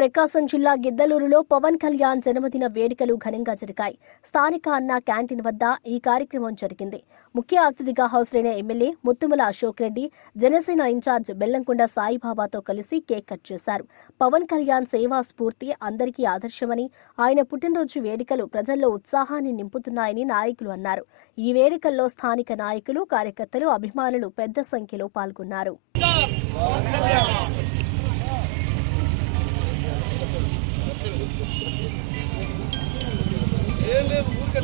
ప్రకాశం జిల్లా గిద్దలూరులో పవన్ కళ్యాణ్ జన్మదిన వేడుకలు ఘనంగా జరిగాయి. స్థానిక అన్న క్యాంటీన్ వద్ద ఈ కార్యక్రమం జరిగింది. ముఖ్య అతిథిగా హాజరైన ఎమ్మెల్యే ముత్తుమల అశోక్ రెడ్డి, జనసేన ఇన్ఛార్జ్ బెల్లంకొండ సాయిబాబాతో కలిసి కేక్ కట్ చేశారు. పవన్ కళ్యాణ్ సేవా స్ఫూర్తి అందరికీ ఆదర్శమని, ఆయన పుట్టినరోజు వేడుకలు ప్రజల్లో ఉత్సాహాన్ని నింపుతున్నాయని నాయకులు అన్నారు. ఈ వేడుకల్లో స్థానిక నాయకులు, కార్యకర్తలు, అభిమానులు పెద్ద సంఖ్యలో పాల్గొన్నారు. ఏ లేదు ఊరికే